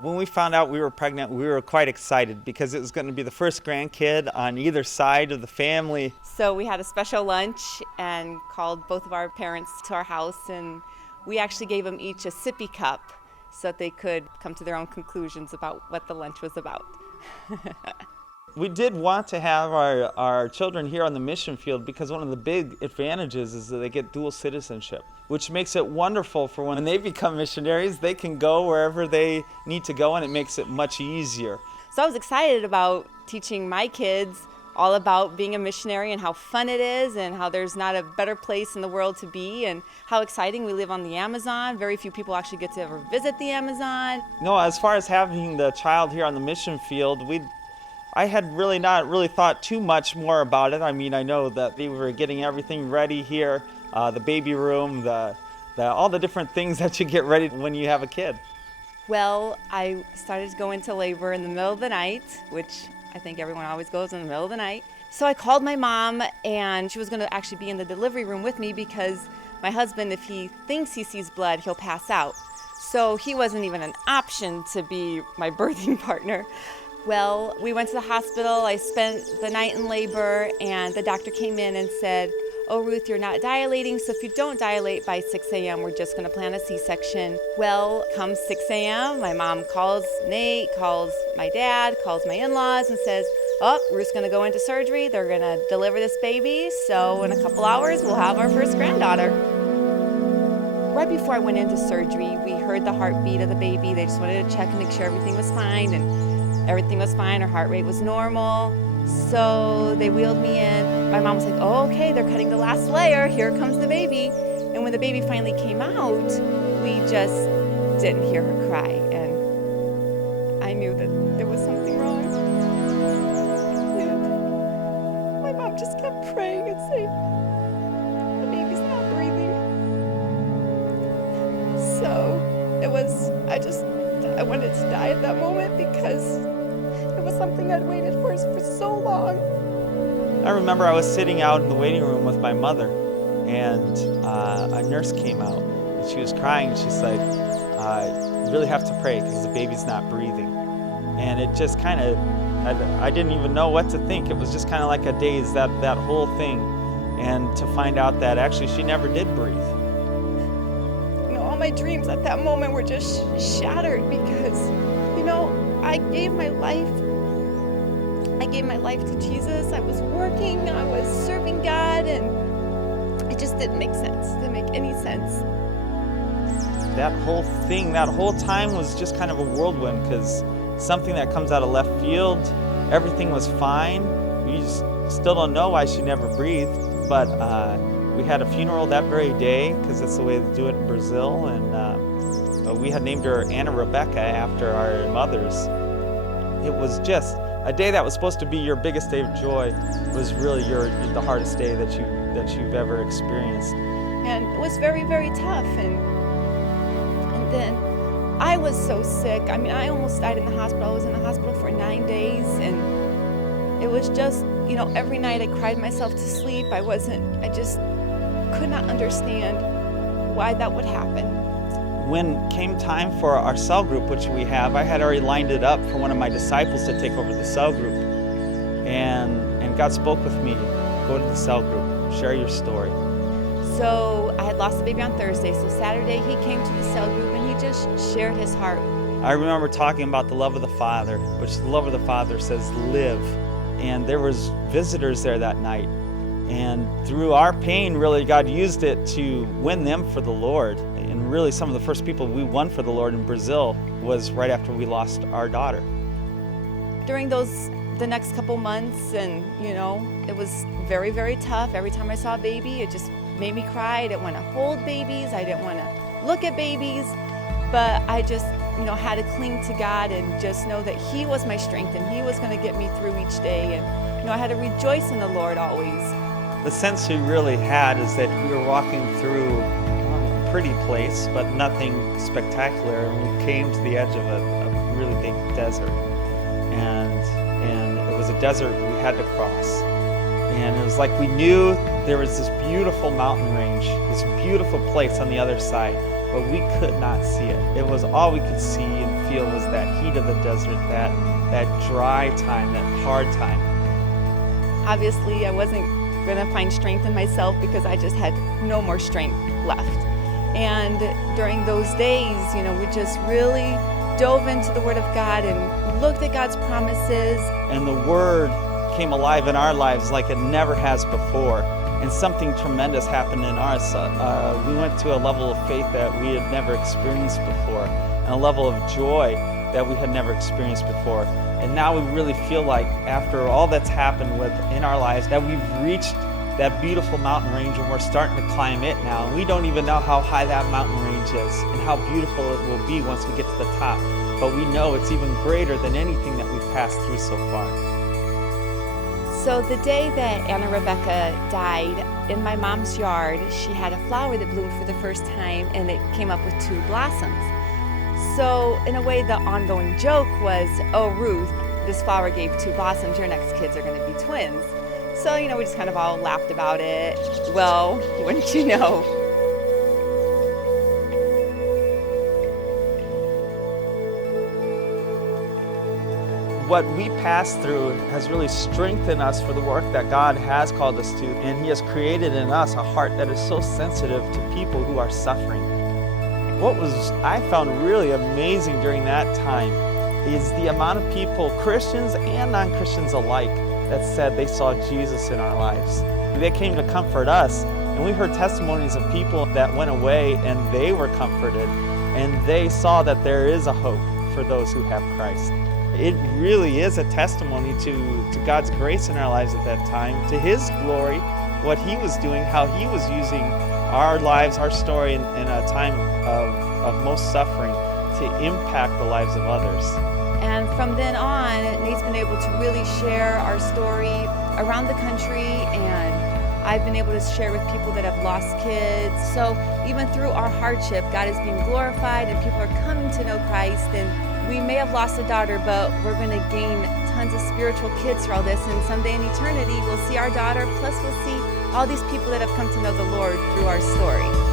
When we found out we were pregnant, we were quite excited because it was going to be the first grandkid on either side of the family. So we had a special lunch and called both of our parents to our house, and we actually gave them each a sippy cup so that they could come to their own conclusions about what the lunch was about. We did want to have our children here on the mission field because one of the big advantages is that they get dual citizenship, which makes it wonderful for when they become missionaries. They can go wherever they need to go, and it makes it much easier. So I was excited about teaching my kids all about being a missionary and how fun it is and how there's not a better place in the world to be and how exciting we live on the Amazon. Very few people actually get to ever visit the Amazon. No, as far as having the child here on the mission field, I had not really thought too much more about it. I mean, I know that we were getting everything ready here, the baby room, all the different things that you get ready when you have a kid. Well, I started to go into labor in the middle of the night, which I think everyone always goes in the middle of the night. So I called my mom, and she was going to actually be in the delivery room with me because my husband, if he thinks he sees blood, he'll pass out. So he wasn't even an option to be my birthing partner. Well, we went to the hospital. I spent the night in labor, and the doctor came in and said, "Oh, Ruth, you're not dilating, so if you don't dilate by 6 a.m., we're just going to plan a C-section." Well, come 6 a.m., my mom calls Nate, calls my dad, calls my in-laws, and says, "Oh, Ruth's going to go into surgery. They're going to deliver this baby, so in a couple hours, we'll have our first granddaughter." Right before I went into surgery, we heard the heartbeat of the baby. They just wanted to check and make sure everything was fine, and everything was fine. Her heart rate was normal. So they wheeled me in. My mom was like, "Oh, okay, they're cutting the last layer. Here comes the baby." And when the baby finally came out, we just didn't hear her cry. And I knew that there was something wrong. And my mom just kept praying and saying, "The baby's not breathing." So I wanted to die at that moment because it was something I'd waited for so long. I remember I was sitting out in the waiting room with my mother, and a nurse came out, and she was crying. She's like, "You really have to pray because the baby's not breathing." And it just kind of, I didn't even know what to think. It was just kind of like a daze, that whole thing. And to find out that actually she never did breathe. All my dreams at that moment were just shattered because, I gave my life to Jesus. I was working, I was serving God, and it just didn't make sense. It didn't make any sense. That whole thing, that whole time was just kind of a whirlwind because something that comes out of left field, everything was fine. We just still don't know why she never breathed, but we had a funeral that very day because that's the way they do it in Brazil, and we had named her Anna Rebecca after our mothers. It was just a day that was supposed to be your biggest day of joy was really the hardest day that you've ever experienced. And it was very, very tough. And then I was so sick. I mean, I almost died in the hospital. I was in the hospital for 9 days, and it was just, every night I cried myself to sleep. I just could not understand why that would happen. When came time for our cell group, which we have, I had already lined it up for one of my disciples to take over the cell group. And God spoke with me, "Go to the cell group, share your story." So I had lost the baby on Thursday, so Saturday he came to the cell group and he just shared his heart. I remember talking about the love of the Father, which the love of the Father says live. And there was visitors there that night. And through our pain, really, God used it to win them for the Lord. And really, some of the first people we won for the Lord in Brazil was right after we lost our daughter. During the next couple months, and it was very, very tough. Every time I saw a baby, it just made me cry. I didn't want to hold babies. I didn't want to look at babies. But I just, had to cling to God and just know that He was my strength and He was going to get me through each day. And, I had to rejoice in the Lord always. The sense we really had is that we were walking through a pretty place, but nothing spectacular. And we came to the edge of a really big desert. And it was a desert we had to cross. And it was like we knew there was this beautiful mountain range, this beautiful place on the other side. but we could not see it. It was all we could see and feel was that heat of the desert, that dry time, that hard time. Obviously, I wasn't going to find strength in myself because I just had no more strength left. And during those days, we just really dove into the Word of God and looked at God's promises. And the Word came alive in our lives like it never has before. And something tremendous happened in us. We went to a level of faith that we had never experienced before, and a level of joy that we had never experienced before. And now we really feel like, after all that's happened in our lives, that we've reached that beautiful mountain range and we're starting to climb it now. And we don't even know how high that mountain range is and how beautiful it will be once we get to the top. But we know it's even greater than anything that we've passed through so far. So the day that Anna Rebecca died, in my mom's yard, she had a flower that bloomed for the first time, and it came up with 2 blossoms. So in a way, the ongoing joke was, oh, Ruth, this flower gave 2 blossoms, your next kids are going to be twins. So, we just kind of all laughed about it. Well, wouldn't you know, what we passed through has really strengthened us for the work that God has called us to, and He has created in us a heart that is so sensitive to people who are suffering. What I found really amazing during that time is the amount of people, Christians and non-Christians alike, that said they saw Jesus in our lives. They came to comfort us, and we heard testimonies of people that went away and they were comforted, and they saw that there is a hope for those who have Christ. It really is a testimony to God's grace in our lives at that time, to His glory, what He was doing, how He was using our lives, our story in a time of most suffering to impact the lives of others. And from then on, Nate's been able to really share our story around the country, and I've been able to share with people that have lost kids. So even through our hardship, God is being glorified and people are coming to know Christ. And we may have lost a daughter, but we're going to gain tons of spiritual kids through all this. And someday in eternity, we'll see our daughter, plus we'll see all these people that have come to know the Lord through our story.